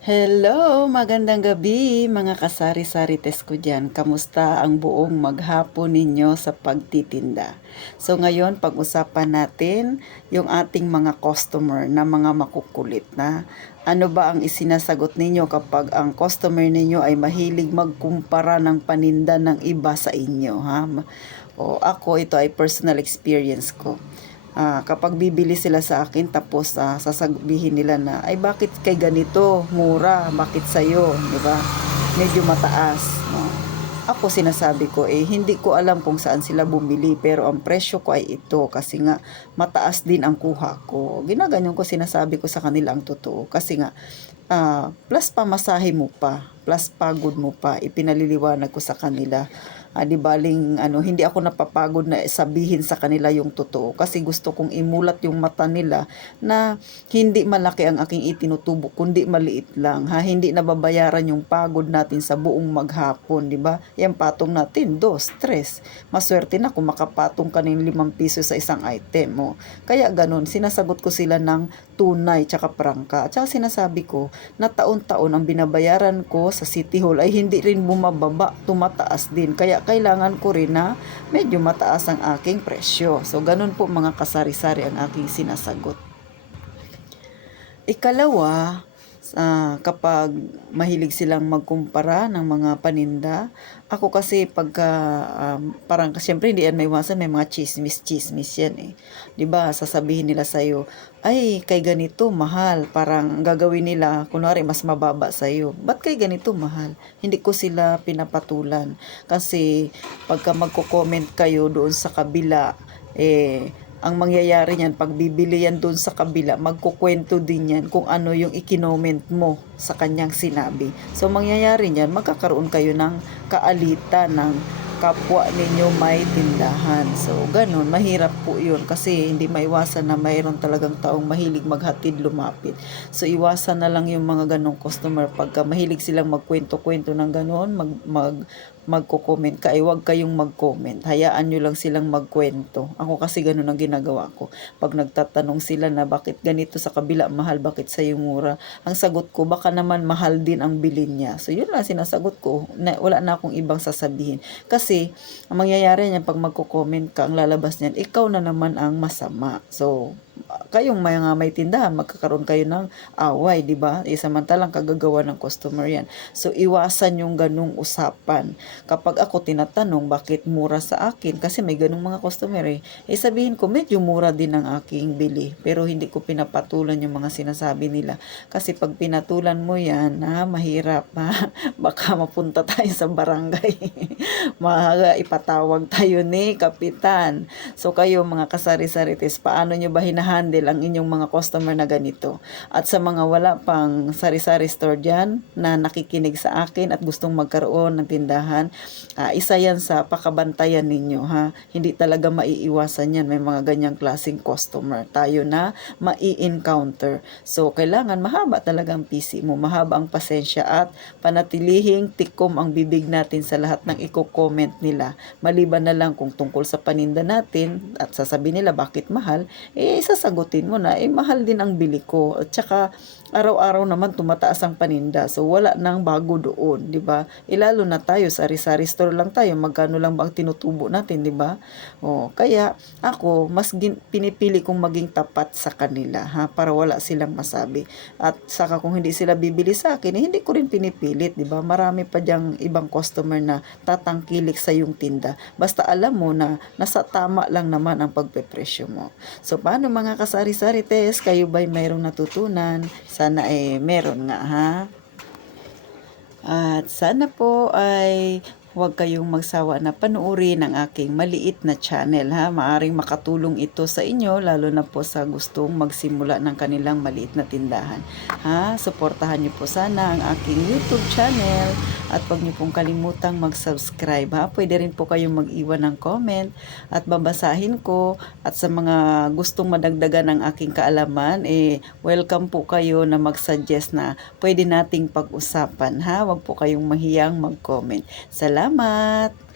Hello, magandang gabi mga kasari-sarites ko dyan. Kamusta ang buong maghapon ninyo sa pagtitinda? So ngayon, pag-usapan natin yung ating mga customer na mga makukulit na ano ba ang isinasagot ninyo kapag ang customer ninyo ay mahilig magkumpara ng paninda ng iba sa inyo, ha? O ako, ito ay personal experience ko. Kapag bibili sila sa akin tapos sasabihin nila na ay bakit kay ganito mura, bakit sa'yo, di ba? Medyo mataas, no? Ako sinasabi ko hindi ko alam kung saan sila bumili pero ang presyo ko ay ito kasi nga mataas din ang kuha ko. Ginaganyan ko, sinasabi ko sa kanila ang totoo kasi nga plus pamasahe mo pa, plus pagod mo pa, ipinaliliwanag ko sa kanila. Di baling hindi ako napapagod na sabihin sa kanila yung totoo kasi gusto kong imulat yung mata nila na hindi malaki ang aking itinutubo kundi maliit lang, hindi nababayaran yung pagod natin sa buong maghapon, di ba? Yan patong natin 2, 3, maswerte na kung makapatong ka ng 5 piso sa isang item mo. Kaya ganun, sinasagot ko sila ng tunay tsaka prangka. At saka sinasabi ko na taon-taon ang binabayaran ko sa City Hall ay hindi rin bumababa, tumataas din. Kaya kailangan ko rin na medyo mataas ang aking presyo. So, ganun po mga kasari-sari ang aking sinasagot. Ikalawa, kapag mahilig silang magkumpara ng mga paninda, ako kasi pagka parang siyempre hindi yan maiwasan, may mga chismis yan 'Di ba? Sasabihin nila sa iyo, ay kay ganito mahal, parang gagawin nila kunwari mas mababa sa iyo. Ba't kay ganito mahal? Hindi ko sila pinapatulan kasi pagka magko-comment kayo doon sa kabila, ang mangyayari niyan, pag bibili yan doon sa kabila, magkukwento din yan kung ano yung ikinoment mo sa kanyang sinabi. So, mangyayari niyan, magkakaroon kayo ng kaalitan ng kapwa ninyo may tindahan. So, ganun, mahirap po yun kasi hindi maiwasan na mayroon talagang taong mahilig maghatid lumapit. So, iwasan na lang yung mga ganong customer pagka mahilig silang magkwento-kwento ng ganon, magko-comment ka, huwag kayong mag-comment. Hayaan nyo lang silang magkwento. Ako kasi ganun ang ginagawa ko. Pag nagtatanong sila na bakit ganito sa kabila mahal, bakit sa'yo mura, ang sagot ko, baka naman mahal din ang bilin niya. So, yun lang sinasagot ko. Wala na akong ibang sasabihin. Kasi, ang mangyayari niyan, pag magko-comment ka, ang lalabas niyan, ikaw na naman ang masama. So, kayong mga may tindahan, magkakaroon kayo ng away, di ba? Samantalang kagagawa ng customer yan. So, iwasan yung ganung usapan. Kapag ako tinatanong, bakit mura sa akin? Kasi may ganung mga customer sabihin ko, medyo mura din ang aking bili. Pero hindi ko pinapatulan yung mga sinasabi nila. Kasi pag pinatulan mo yan, mahirap, baka mapunta tayo sa barangay. Ipatawag tayo ni Kapitan. So, kayo mga kasari-sarites, paano nyo ba hinahandle ang inyong mga customer na ganito? At sa mga wala pang sari-sari store dyan na nakikinig sa akin at gustong magkaroon ng tindahan, isa yan sa pakabantayan ninyo, Hindi talaga maiiwasan yan. May mga ganyang klaseng customer tayo na mai-encounter. So, kailangan mahaba talaga ang PC mo, mahaba ang pasensya at panatilihing tikom ang bibig natin sa lahat ng i-comment nila. Maliban na lang kung tungkol sa paninda natin at sasabihin nila bakit mahal, sasagutin mo na, mahal din ang bili ko. At saka, araw-araw naman tumataas ang paninda. So, wala nang bago doon, di ba? Lalo na tayo, sari-sari store lang tayo. Magkano lang ba ang tinutubo natin, di ba? Kaya, ako, mas pinipili kong maging tapat sa kanila, para wala silang masabi. At saka kung hindi sila bibili sa akin, hindi ko rin pinipilit, di ba? Marami pa diyang ibang customer na tatangkilik sa yung tinda. Basta alam mo na nasa tama lang naman ang pagpepresyo mo. So, paano mga kasari-sari test? Kayo ba'y mayroong natutunan? Sana meron nga, At sana po ay huwag kayong magsawa na panuorin ang aking maliit na channel, Maaring makatulong ito sa inyo, lalo na po sa gustong magsimula ng kanilang maliit na tindahan. Suportahan niyo po sana ang aking YouTube channel at huwag niyo pong kalimutang mag-subscribe, Pwede rin po kayong mag-iwan ng comment at babasahin ko. At sa mga gustong madagdagan ng aking kaalaman, welcome po kayo na mag-suggest na pwede nating pag-usapan, Huwag po kayong mahiyang mag-comment. Salamat!